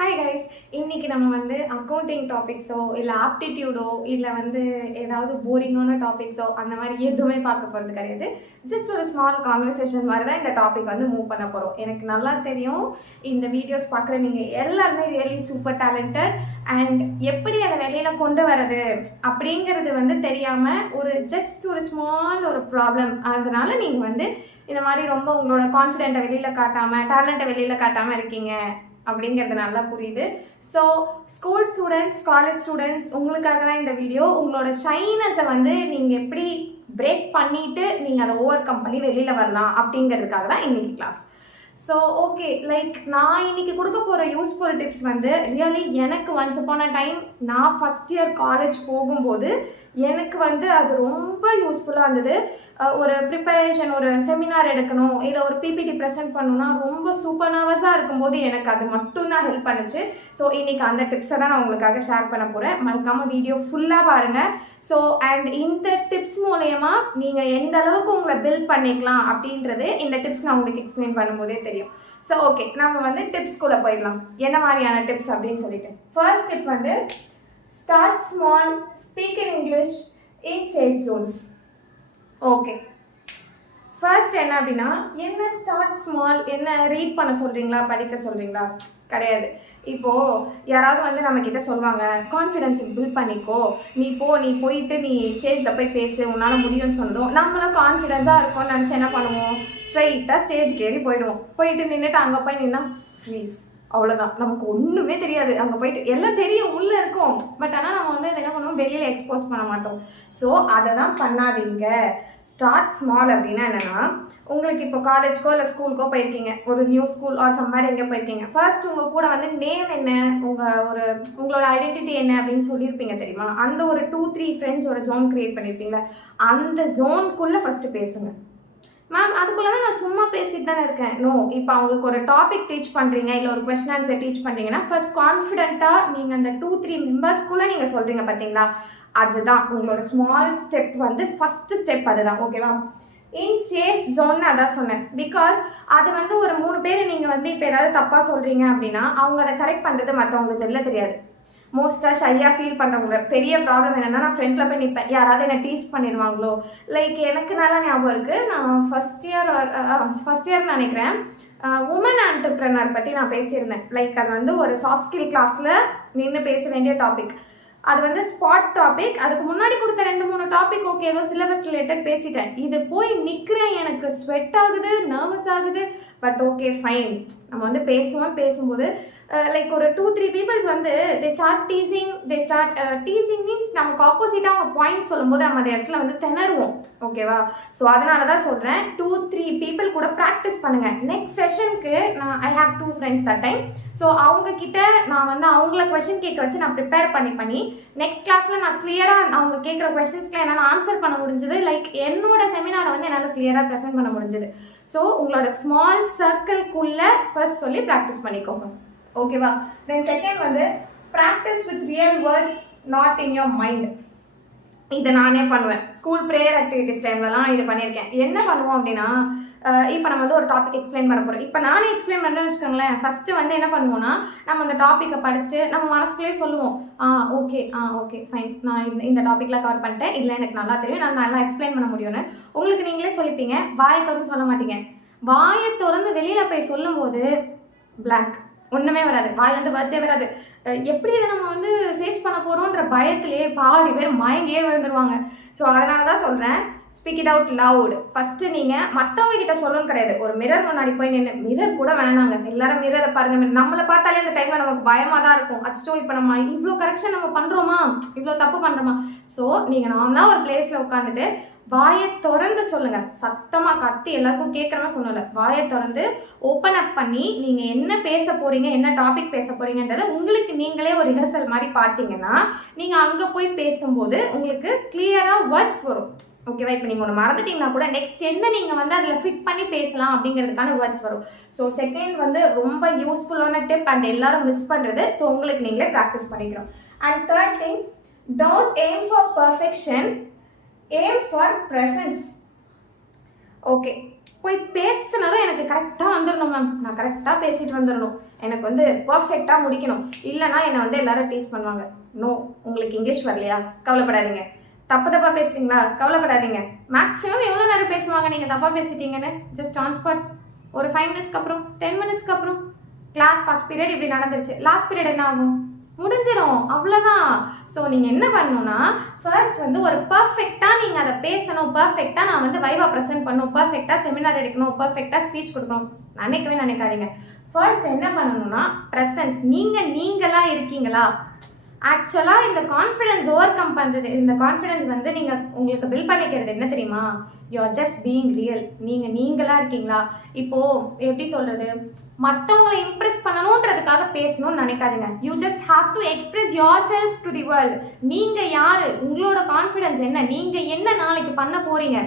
Hi guys, இன்னைக்கு நம்ம வந்து அக்கௌண்டிங் டாபிக்ஸோ இல்லை ஆப்டிடியூடோ இல்லை வந்து ஏதாவது போரிங்கான டாபிக்ஸோ அந்த மாதிரி எதுவுமே பார்க்க போகிறது கிடையாது. ஜஸ்ட் ஒரு ஸ்மால் கான்வர்சேஷன் மாதிரி தான் இந்த டாபிக் வந்து மூவ் பண்ண போகிறோம். எனக்கு நல்லா தெரியும் இந்த வீடியோஸ் பார்க்குற நீங்கள் எல்லாருமே ரியலி சூப்பர் டேலண்டட் அண்ட் எப்படி அதை வெளியில் கொண்டு வரது அப்படிங்கிறது வந்து தெரியாமல் ஜஸ்ட் ஒரு ஸ்மால் ஒரு ப்ராப்ளம், அதனால நீங்கள் வந்து இந்த மாதிரி ரொம்ப உங்களோட கான்ஃபிடென்ட்டை வெளியில் காட்டாமல் டேலண்ட்டை வெளியில் காட்டாமல் இருக்கீங்க அப்படிங்கிறது நல்லா புரியுது. So school students, college students, உங்களுக்காக தான் இந்த வீடியோ. உங்களோட ஷைனஸை வந்து நீங்கள் எப்படி பிரேக் பண்ணிவிட்டு நீங்கள் அதை ஓவர் கம் பண்ணி வெளியில் வரலாம் அப்படிங்கிறதுக்காக தான் இன்றைக்கி கிளாஸ். ஸோ ஓகே, நான் இன்றைக்கி கொடுக்க போகிற யூஸ்ஃபுல் டிப்ஸ் வந்து ரியலி எனக்கு ஒன்ஸ் அப்பான் அ டைம் நான் ஃபஸ்ட் இயர் காலேஜ் போகும்போது எனக்கு வந்து அது ரொம்ப யூஸ்ஃபுல்லாக இருந்தது. ஒரு ப்ரிப்பரேஷன், ஒரு செமினார் எடுக்கணும் இல்லை ஒரு பிபிடி ப்ரெசென்ட் பண்ணணும்னா ரொம்ப சூப்பர் நர்வஸாக இருக்கும்போது எனக்கு அது மட்டும்தான் ஹெல்ப் பண்ணுச்சு. ஸோ இன்றைக்கி அந்த டிப்ஸை தான் நான் உங்களுக்காக ஷேர் பண்ண போகிறேன். மறக்காமல் வீடியோ ஃபுல்லாக பாருங்கள். ஸோ அண்ட் இந்த டிப்ஸ் மூலயமா நீங்கள் எந்த அளவுக்கு உங்களை பில்ட் பண்ணிக்கலாம் அப்படின்றது இந்த டிப்ஸ் நான் உங்களுக்கு எக்ஸ்பிளைன் பண்ணும்போதே தெரியும். ஸோ ஓகே, நம்ம வந்து டிப்ஸ்குள்ளே போயிடலாம். என்ன மாதிரியான டிப்ஸ் அப்படின்னு சொல்லிட்டு ஃபர்ஸ்ட் டிப் வந்து start small, speak in English in safe zones. Okay, first என்ன அப்படின்னா, என்ன ஸ்டார்ட் ஸ்மால், என்ன ரீட் பண்ண சொல்கிறீங்களா, படிக்க சொல்கிறீங்களா? கிடையாது. இப்போது யாராவது வந்து நம்மக்கிட்ட சொல்லுவாங்க, கான்ஃபிடென்ஸ் பில்ட் பண்ணிக்கோ, நீ போயிட்டு நீ ஸ்டேஜில் போய் பேசு, உன்னால் முடியும்னு சொன்னதும் நம்மளாம் கான்ஃபிடென்ஸாக இருக்கோம்னு நினச்சி என்ன பண்ணுவோம், ஸ்ட்ரைட்டாக ஸ்டேஜ்க்கு ஏறி போயிட்டு நின்றுட்டு அங்கே போய் நின்னா ஃப்ரீஸ், அவ்வளோதான். நமக்கு ஒன்றுமே தெரியாது. அங்கே போயிட்டு எல்லாம் தெரியும், உள்ளே இருக்கும், பட் ஆனால் நம்ம வந்து என்ன பண்ணுவோம், வெளியில் எக்ஸ்போஸ் பண்ண மாட்டோம். ஸோ அதை தான் பண்ணாதீங்க. ஸ்டார்ட் ஸ்மால் அப்படின்னா என்னென்னா, உங்களுக்கு இப்போ காலேஜ்க்கோ இல்லை ஸ்கூலுக்கோ போயிருக்கீங்க, ஒரு நியூ ஸ்கூல் ஆர் சம் மாதிரி எங்கே போயிருக்கீங்க. ஃபர்ஸ்ட் உங்கள் கூட வந்து நேம் என்ன, உங்களோட ஐடென்டிட்டி என்ன அப்படின்னு சொல்லியிருப்பீங்க தெரியுமா? அந்த ஒரு 2-3 ஃப்ரெண்ட்ஸ் ஒரு ஜோன் க்ரியேட் பண்ணியிருப்பீங்களா, அந்த ஜோனுக்குள்ளே ஃபஸ்ட்டு பேசுங்க. மேம் அதுக்குள்ளே தான் நான் சும்மா பேசிட்டு தானே இருக்கேன். நோ, இப்போ அவங்களுக்கு ஒரு டாபிக் டீச் பண்ணுறீங்க இல்லை ஒரு கொஸ்டின் ஆன்சர் டீச் பண்ணுறீங்கன்னா ஃபர்ஸ்ட் கான்ஃபிடென்ட்டாக நீங்கள் அந்த 2-3 மெம்பர்ஸ்குள்ளே நீங்கள் சொல்கிறீங்க பார்த்தீங்களா, அதுதான் உங்களோட ஸ்மால் ஸ்டெப் வந்து ஃபஸ்ட்டு ஸ்டெப். அதுதான் ஓகேவா. இன் சேஃப் ஜோன்னு அதான் சொன்னேன். பிகாஸ் அது வந்து ஒரு 3 பேர் நீங்கள் வந்து இப்போ ஏதாவது தப்பாக சொல்கிறீங்க அப்படின்னா அவங்க அதை கரெக்ட் பண்ணுறது மற்றவங்களுக்கு தெரியாது. மோஸ்ட்டாக ஷையாக ஃபீல் பண்ணுறவங்க பெரிய ப்ராப்ளம் என்னென்னா, நான் ஃப்ரெண்டில் போய் நிற்பேன், யாராவது என்னை டீஸ் பண்ணிடுவாங்களோ. எனக்கு நல்லா ஞாபகம் இருக்குது, நான் ஃபஸ்ட் இயர் நினைக்கிறேன், உமன் ஆண்டர்ப்ரனர் பற்றி நான் பேசியிருந்தேன். அது வந்து ஒரு சாஃப்ட் ஸ்கில் கிளாஸில் நின்று பேச வேண்டிய டாபிக். அது வந்து ஸ்பாட் டாபிக். அதுக்கு முன்னாடி கொடுத்த 2-3 டாபிக் ஓகே, ஏதோ சிலபஸ் ரிலேட்டட் பேசிட்டேன். இது போய் நிற்கிறேன், எனக்கு ஸ்வெட் ஆகுது, நர்வஸ் ஆகுது, பட் ஓகே ஃபைன். நம்ம வந்து பேசும்போது ஒரு 2-3 பீப்புள்ஸ் வந்து தே ஸ்டார்ட் டீசிங் மீன்ஸ் நமக்கு ஆப்போசிட்டாக அவங்க பாயிண்ட் சொல்லும்போது நம்ம அந்த இடத்துல வந்து திணறுவோம். ஓகேவா. ஸோ அதனால தான் சொல்கிறேன், 2-3 பீப்புள் கூட ப்ராக்டிஸ் பண்ணுங்கள். நெக்ஸ்ட் செஷனுக்கு I have 2 friends that time. So அவங்கக்கிட்ட நான் வந்து அவங்கள கொஷின் கேட்க வச்சு நான் ப்ரிப்பேர் பண்ணி நெக்ஸ்ட் கிளாஸில் நான் கிளியராக அவங்க கேட்குற கொஷின்ஸ்க்கு என்னால் ஆன்சர் பண்ண முடிஞ்சது. என்னோட செமினாரை வந்து என்னால் கிளியராக ப்ரெசென்ட் பண்ண முடிஞ்சது. ஸோ உங்களோட ஸ்மால் சர்க்கிள்குள்ளே ஃபர்ஸ்ட் சொல்லி ப்ராக்டிஸ் பண்ணிக்கோங்க. ஓகேவா. தென் செகண்ட் வந்து practice with real words, not in your mind. இதை நானே பண்ணுவேன். ஸ்கூல் ப்ரேயர் ஆக்டிவிட்டிஸ் டைம்லலாம் இது பண்ணியிருக்கேன். என்ன பண்ணுவோம் அப்படின்னா, இப்போ நம்ம வந்து ஒரு டாபிக் எக்ஸ்பிளைன் பண்ண போகிறோம். இப்போ நானே எக்ஸ்பிளைன் பண்ணுறேன்னு வச்சுக்கோங்களேன். ஃபஸ்ட்டு வந்து என்ன பண்ணுவோன்னா, நம்ம அந்த டாப்பிக்கை படிச்சுட்டு நம்ம மனசுக்குள்ளேயே சொல்லுவோம், ஓகே ஃபைன், நான் இந்த டாப்பிக்கில் கவர் பண்ணிட்டேன், இதில் எனக்கு நல்லா தெரியும், நான் நல்லா எக்ஸ்பிளைன் பண்ண முடியும்னு உங்களுக்கு நீங்களே சொல்லிப்பீங்க. வாயை திறந்து சொல்ல மாட்டீங்க. வாயை திறந்து வெளியில் போய் சொல்லும்போது பிளாங்க், ஒன்றுமே வராது, வாயிலேருந்து வேர்ட்ஸே வராது. எப்படி இதை நம்ம வந்து ஃபேஸ் பண்ண போகிறோன்ற பயத்திலே பாதி பேர் மயங்கியே விழுந்துருவாங்க. ஸோ அதனால தான் சொல்கிறேன், speak it out loud. First நீங்கள் மற்றவங்க கிட்ட சொல்லணும் கிடையாது. ஒரு மிரர் முன்னாடி போய் நின்று, மிரர் கூட வேணாங்க, எல்லாரும் மிரரை பாருங்கள். நம்மளை பார்த்தாலே அந்த டைமில் நமக்கு பயமாக தான் இருக்கும். அச்சோ இப்போ நம்ம இவ்வளோ கரெக்ஷன் நம்ம பண்ணுறோமா, இவ்வளோ தப்பு பண்ணுறோமா. ஸோ நீங்கள் நார்மலாக ஒரு பிளேஸில் உட்காந்துட்டு வாயை திறந்து சொல்லுங்கள். சத்தமாக கத்தி எல்லாருக்கும் கேட்குறமா சொல்லலை, வாயை திறந்து ஓப்பன் அப் பண்ணி நீங்கள் என்ன பேச போகிறீங்க, என்ன டாபிக் பேச போகிறீங்கன்றதை உங்களுக்கு நீங்களே ஒரு ரிஹர்சல் மாதிரி பார்த்தீங்கன்னா நீங்கள் அங்கே போய் பேசும்போது உங்களுக்கு கிளியராக வேர்ட்ஸ் வரும். ஓகேவா. இப்போ நீங்கள் ஒன்று மறந்துட்டிங்கன்னா கூட நெக்ஸ்ட் என்ன நீங்கள் வந்து அதில் ஃபிட் பண்ணி பேசலாம் அப்படிங்கிறதுக்கான வேர்ட்ஸ் வரும். ஸோ செகண்ட் வந்து ரொம்ப யூஸ்ஃபுல்லான டிப் அண்ட் எல்லாரும் மிஸ் பண்ணுறது. ஸோ உங்களுக்கு நீங்களே ப்ராக்டிஸ் பண்ணிக்கிறோம். And third thing, don't aim for perfection, aim for presence. Okay, போய் பேசுனதும் எனக்கு கரெக்டாக வந்துடணும் மேம், நான் கரெக்டாக பேசிட்டு வந்துடணும், எனக்கு வந்து பர்ஃபெக்டாக முடிக்கணும், இல்லைனா என்னை வந்து எல்லாரும் டீஸ் பண்ணுவாங்க. நோ, உங்களுக்கு இங்கிலீஷ் வரலையா, கவலைப்படாதீங்க. தப்பாக பேசுகிறீங்களா, கவலைப்படாதீங்க. மேக்ஸிமம் எவ்வளோ நேரம் பேசுவாங்க நீங்கள் தப்பாக பேசிட்டீங்கன்னு? ஜஸ்ட் ஆன் ஸ்பாட் ஒரு 5 மினிட்ஸ்க்கு அப்புறம் 10 மினிட்ஸ்க்கு அப்புறம் கிளாஸ் ஃபஸ்ட் பீரியட் இப்படி நடந்துருச்சு, லாஸ்ட் பீரியட் என்ன ஆகும்? முடிஞ்சிடும், அவ்வளோதான். ஸோ நீங்கள் என்ன பண்ணணும்னா, ஃபர்ஸ்ட் வந்து ஒரு பர்ஃபெக்டாக நீங்கள் அதை பேசணும், பர்ஃபெக்டாக நான் வந்து வைவா ப்ரெசென்ட் பண்ணணும், பர்ஃபெக்டாக செமினார் எடுக்கணும், பர்ஃபெக்டாக ஸ்பீச் கொடுக்கணும் நினைக்காதீங்க. ஃபர்ஸ்ட் என்ன பண்ணணும்னா ப்ரெசன்ஸ். நீங்களாக இருக்கீங்களா? ஆக்சுவலாக இந்த கான்ஃபிடென்ஸ் ஓவர் கம் பண்ணுறது, இந்த கான்ஃபிடென்ஸ் வந்து நீங்கள் உங்களுக்கு பில்ட் பண்ணிக்கிறது என்ன தெரியுமா? You are just being real. நீங்களாக இருக்கீங்களா? இப்போது எப்படி சொல்கிறது, மற்றவங்களை இம்ப்ரெஸ் பண்ணணுன்றதுக்காக பேசணும்னு நினைக்காதீங்க. You just have to express your self to the world. நீங்கள் யார், உங்களோட கான்ஃபிடென்ஸ் என்ன, நீங்கள் என்ன நாளைக்கு பண்ண போகிறீங்க,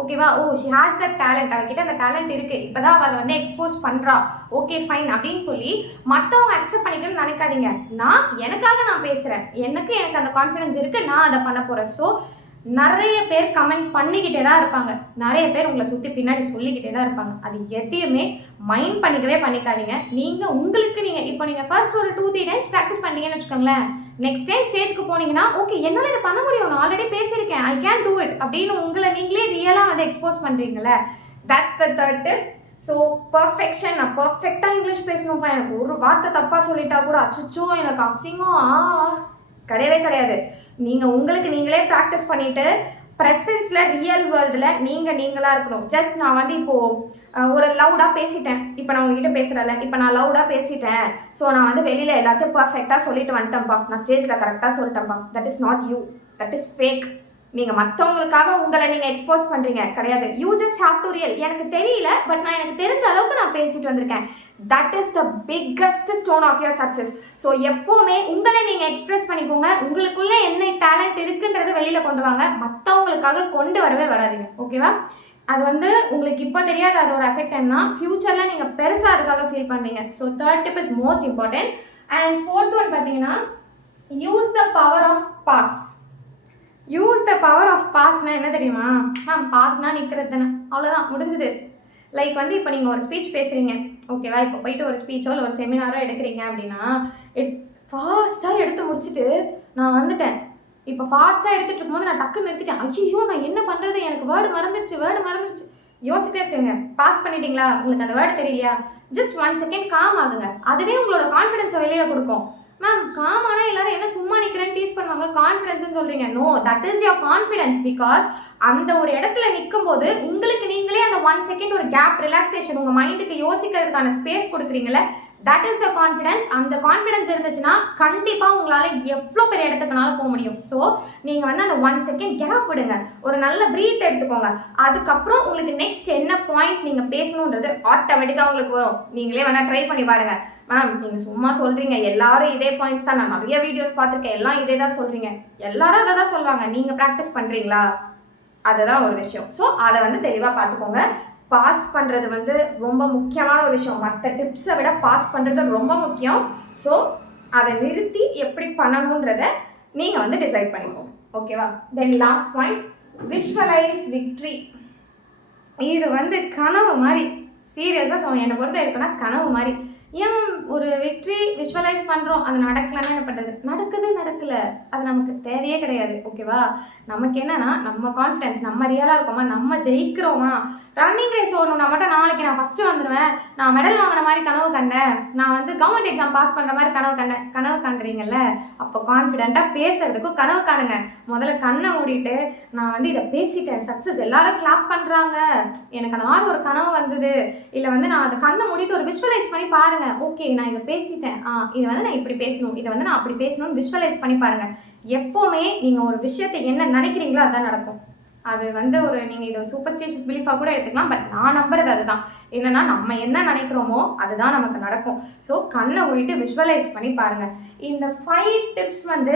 ஓகேவா? ஓ, ஷி ஹேஸ் தட் டேலண்ட், அவகிட்ட அந்த டேலண்ட் இருக்குது, இப்போ தான் அவள் அதை வந்து எக்ஸ்போஸ் பண்ணுறா, ஓகே ஃபைன் அப்படின்னு சொல்லி மற்றவங்க அக்செப்ட் பண்ணிக்கணும்னு நினைக்காதீங்க. நான் பேசுகிறேன், எனக்கு அந்த கான்ஃபிடென்ஸ் இருக்குது, நான் அதை பண்ண போகிறேன். ஸோ நிறைய பேர் கமெண்ட் பண்ணிக்கிட்டே தான் இருப்பாங்க, நிறைய பேர் உங்களை சுற்றி பின்னாடி சொல்லிக்கிட்டே தான் இருப்பாங்க. அது எதையுமே மைண்ட் பண்ணிக்காதீங்க. நீங்கள் இப்போ நீங்கள் ஃபர்ஸ்ட் ஒரு 2-3 டைம்ஸ் ப்ராக்டிஸ் பண்ணீங்கன்னு வச்சுக்கோங்களேன், நெக்ஸ்ட் டைம் ஸ்டேஜ்க்கு போனீங்கன்னா ஓகே என்னால் இதை பண்ண முடியும், நான் ஆல்ரெடி பேசியிருக்கேன், ஐ கேன் டூ இட் அப்படின்னு உங்களை நீங்களே ரியலாக வந்து எக்ஸ்போஸ் பண்ணுறீங்களே, that's the third tip. So perfection, நான் பர்ஃபெக்டாக இங்கிலீஷ் பேசணும்ப்பா, எனக்கு ஒரு வார்த்தை தப்பாக சொல்லிட்டா கூட அச்சோ எனக்கு அசிங்கம், கிடையாது. நீங்கள் உங்களுக்கு நீங்களே ப்ராக்டிஸ் பண்ணிவிட்டு ப்ரெசன்ஸில் ரியல் வேர்ல்டில் நீங்களாக இருக்கணும். ஜஸ்ட் நான் வந்து இப்போது ஒரு லவுடாக பேசிட்டேன், இப்போ நான் உங்ககிட்ட பேசுகிறேன்ல, இப்போ நான் லவுடாக பேசிட்டேன், ஸோ நான் வந்து வெளியில் எல்லாத்தையும் பர்ஃபெக்டாக சொல்லிட்டு வந்துட்டேன்ப்பா, நான் ஸ்டேஜில் கரெக்டாக சொல்லிட்டேன்ப்பா, that is not you, that is fake. நீங்கள் மற்றவங்களுக்காக உங்களை நீங்கள் எக்ஸ்போஸ் பண்ணுறீங்க கிடையாது. You just have to real. எனக்கு தெரியல, பட் நான் எனக்கு தெரிஞ்ச அளவுக்கு நான் பேசிட்டு வந்திருக்கேன். That is the biggest stone of your success. So எப்போவுமே உங்களை நீங்கள் எக்ஸ்பிரஸ் பண்ணிக்கோங்க, உங்களுக்குள்ளே என்ன டேலண்ட் இருக்குன்றது வெளியில் கொண்டு வாங்க, மற்றவங்களுக்காக கொண்டு வரவே வராதிங்க, ஓகேவா? அது வந்து உங்களுக்கு இப்போ தெரியாது அதோட எஃபெக்ட் என்ன, ஃப்யூச்சரில் நீங்கள் பெருசாக அதுக்காக ஃபீல் பண்ணுவீங்க. So third tip is most important. And fourth one பார்த்தீங்கன்னா, use the power of pause. Use the power of பாஸ்னால் என்ன தெரியுமா? பாஸ்னால் நிற்கிறது தானே, அவ்வளோதான், முடிஞ்சுது. லைக் வந்து இப்போ நீங்கள் ஒரு ஸ்பீச் பேசுகிறீங்க, ஓகேவா? இப்போ போயிட்டு ஒரு ஸ்பீச்சோ இல்லை ஒரு செமினாரோ எடுக்கிறீங்க அப்படின்னா, ஃபாஸ்ட்டாக எடுத்து முடிச்சுட்டு நான் வந்துட்டேன், இப்போ ஃபாஸ்ட்டாக எடுத்துகிட்டு இருக்கும்போது நான் டக்குன்னு நிறுத்திட்டேன், ஐயோ நான் என்ன பண்ணுறது, எனக்கு வேர்டு மறந்துருச்சு. யோசிக்கங்க, பாஸ் பண்ணிட்டீங்களா, உங்களுக்கு அந்த வேர்டு தெரியலையா, ஜஸ்ட் 1 செகண்ட் காம் ஆகுங்க, அதுவே உங்களோட கான்ஃபிடென்ஸை வெளியில் கொடுக்கும். மேம் காமான எல்லாரும் என்ன சும்மா நிற்கிறேன்னு டீஸ் பண்ணுவாங்க, கான்ஃபிடென்ஸ்னு சொல்கிறீங்க. No, that is your confidence. Because அந்த ஒரு இடத்துல நிற்கும் போது உங்களுக்கு நீங்களே அந்த 1 செகண்ட் ஒரு கேப், ரிலாக்ஸேஷன், உங்கள் மைண்டுக்கு யோசிக்கிறதுக்கான ஸ்பேஸ் கொடுக்குறீங்களே, தட் இஸ் த கான்ஃபிடென்ஸ். அந்த கான்ஃபிடென்ஸ் இருந்துச்சுன்னா கண்டிப்பாக உங்களால் எவ்வளோ பெரிய இடத்துக்குனாலும் போக முடியும். ஸோ நீங்கள் வந்து அந்த 1 செகண்ட் கேப் விடுங்க, ஒரு நல்ல ப்ரீத் எடுத்துக்கோங்க, அதுக்கப்புறம் உங்களுக்கு நெக்ஸ்ட் என்ன பாயிண்ட் நீங்கள் பேசணுன்றது ஆட்டோமேட்டிக்காக உங்களுக்கு வரும். நீங்களே வேணால் ட்ரை பண்ணி பாருங்கள். மேம் நீங்கள் சும்மா சொல்கிறீங்க, எல்லாரும் இதே பாயிண்ட்ஸ் தான், நான் நிறைய வீடியோஸ் பார்த்துருக்கேன், எல்லாம் இதே தான் சொல்கிறீங்க, எல்லாரும் அதை தான் சொல்லுவாங்க, நீங்கள் ப்ராக்டிஸ் பண்ணுறீங்களா? அதுதான் ஒரு விஷயம். ஸோ அதை வந்து தெளிவாக பார்த்துக்கோங்க. பாஸ் பண்ணுறது வந்து ரொம்ப முக்கியமான ஒரு விஷயம், மற்ற டிப்ஸை விட பாஸ் பண்ணுறது ரொம்ப முக்கியம். ஸோ அதை நிறுத்தி எப்படி பண்ணணுன்றதை நீங்கள் வந்து டிசைட் பண்ணிக்கோங்க, ஓகேவா? Then last point, visualise victory. இது வந்து கனவு மாதிரி, சீரியஸாக சொல்லுங்கள், என்னை பொறுத்த இருக்குன்னா கனவு மாதிரி. ஏன் ஒரு விக்ட்ரி விஷுவலைஸ் பண்ணுறோம், அது நடக்கலன்னா என்ன பண்ணுறது? நடக்கலை, அது நமக்கு தேவையே கிடையாது, ஓகேவா? நமக்கு என்னன்னா நம்ம கான்ஃபிடென்ஸ், நம்ம ரியலாக இருக்கோமா, நம்ம ஜெயிக்கிறோமா, ரன்னிங் ரேஸ் ஓடணும்னா மட்டும் நாளைக்கு நான் ஃபஸ்ட்டு வந்துடுவேன், நான் மெடல் வாங்குற மாதிரி கனவு கண்டேன், நான் வந்து கவர்மெண்ட் எக்ஸாம் பாஸ் பண்ணுற மாதிரி கனவு காண்றீங்கல்ல, அப்போ கான்ஃபிடென்ட்டாக பேசுறதுக்கும் கனவு காணுங்க. முதல்ல கண்ணை மூடிட்டு நான் வந்து இதை பேசிட்டேன், சக்ஸஸ், எல்லாரும் கிளாப் பண்ணுறாங்க, எனக்கு அந்த மாதிரி ஒரு கனவு வந்தது, இல்லை வந்து நான் அதை கண்ணை மூடிட்டு ஒரு விஷுவலைஸ் பண்ணி பாருங்கள். ஓகே நான் இதை பேசிட்டேன், இதை வந்து நான் இப்படி பேசணும், இதை வந்து நான் அப்படி பேசணும்னு விஷுவலைஸ் பண்ணி பாருங்கள். எப்போவுமே நீங்கள் ஒரு விஷயத்தை என்ன நினைக்கிறீங்களோ அதுதான் நடக்கும். அது வந்து ஒரு நீங்கள் இதை சூப்பர்ஸ்டிஷியஸ் பிலீஃபாக கூட எடுத்துக்கலாம், பட் நான் நம்புறது அதுதான். என்னன்னா நம்ம என்ன நினைக்கிறோமோ அதுதான் நமக்கு நடக்கும். ஸோ கண்ணை மூடிட்டு விஷுவலைஸ் பண்ணி பாருங்கள். இந்த 5 டிப்ஸ் வந்து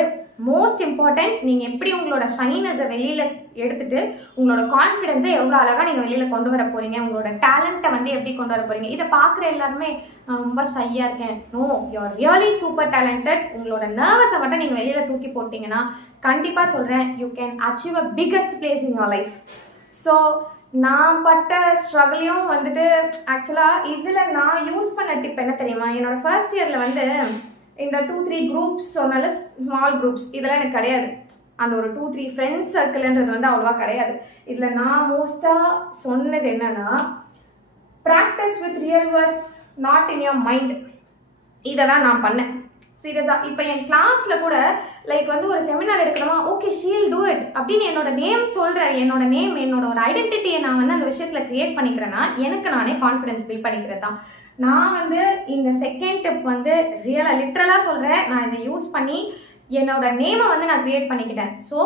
மோஸ்ட் இம்பார்ட்டன்ட். நீங்கள் எப்படி உங்களோட ஷைனஸை வெளியில் எடுத்துகிட்டு உங்களோட கான்ஃபிடென்ஸை எவ்வளோ அழகாக நீங்கள் வெளியில் கொண்டு வர போகிறீங்க, உங்களோட டேலண்ட்டை வந்து எப்படி கொண்டு வர போகிறீங்க. இதை பார்க்குற எல்லாருமே நான் ரொம்ப ஷையாக இருக்கேன், no, you are really super talented. உங்களோட நர்வஸை மட்டும் நீங்கள் வெளியில் தூக்கி போட்டிங்கன்னா கண்டிப்பாக சொல்கிறேன், you can achieve a biggest place in your life. So நான் பட்ட ஸ்ட்ரகிளையும் வந்துட்டு ஆக்சுவலாக இதில் நான் யூஸ் பண்ண டிப் என்ன தெரியுமா, என்னோடய ஃபர்ஸ்ட் இயரில் வந்து இந்த 2-3 குரூப்ஸ் சொன்னால ஸ்மால் குரூப்ஸ் இதெல்லாம் எனக்கு கிடையாது. அந்த ஒரு 2-3 ஃப்ரெண்ட்ஸ் சர்க்கிள்ன்றது வந்து அவ்வளோவா கிடையாது. இதில் நான் மோஸ்ட்டாக சொன்னது என்னென்னா, practice with real words not in your mind. இதை தான் நான் பண்ணேன் சீரியஸாக. இப்போ என் கிளாஸில் கூட லைக் வந்து ஒரு செமினார் எடுக்கணுமா, ஓகே ஷீல் டூ இட் அப்படின்னு என்னோட நேம் சொல்கிறேன். என்னோட நேம், என்னோட ஒரு ஐடென்டிட்டியை நான் வந்து அந்த விஷயத்தில் க்ரியேட் பண்ணிக்கிறேன்னா எனக்கு நானே கான்ஃபிடென்ஸ் பில்ட் பண்ணிக்கிறது தான். நான் வந்து இந்த செகண்ட் டிப் வந்து லிட்ரலாக சொல்கிறேன், நான் இதை யூஸ் பண்ணி என்னோட நேமை வந்து நான் க்ரியேட் பண்ணிக்கிட்டேன். ஸோ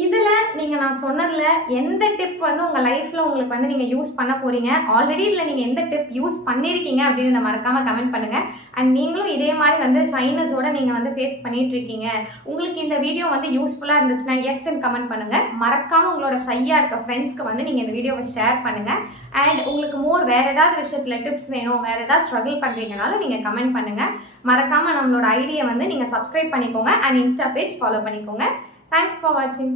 இதில் நீங்கள் நான் சொன்னதில் எந்த டிப் வந்து உங்கள் லைஃப்பில் உங்களுக்கு வந்து நீங்கள் யூஸ் பண்ண போகிறீங்க, ஆல்ரெடி இதில் நீங்கள் எந்த டிப் யூஸ் பண்ணியிருக்கீங்க அப்படின்னு மறக்காமல் கமெண்ட் பண்ணுங்கள். அண்ட் நீங்களும் இதே மாதிரி வந்து ஷைனஸோடு நீங்கள் வந்து ஃபேஸ் பண்ணிகிட்ருக்கீங்க, உங்களுக்கு இந்த வீடியோ வந்து யூஸ்ஃபுல்லாக இருந்துச்சுன்னா எஸ்ன்னு கமெண்ட் பண்ணுங்கள். மறக்காமல் உங்களோட ஷையாக இருக்க ஃப்ரெண்ட்ஸ்க்கு வந்து நீங்கள் இந்த வீடியோவை ஷேர் பண்ணுங்கள். அண்ட் உங்களுக்கு வேறு ஏதாவது விஷயத்தில் டிப்ஸ் வேணும், வேறு ஏதாவது ஸ்ட்ரகிள் பண்ணுறீங்கனாலும் நீங்கள் கமெண்ட் பண்ணுங்கள். மறக்காமல் நம்மளோட ஐடியை வந்து நீங்கள் சப்ஸ்கிரைப் பண்ணிக்கோங்க அண்ட் இன்ஸ்டா பேஜ் ஃபாலோ பண்ணிக்கோங்க. Thanks for watching.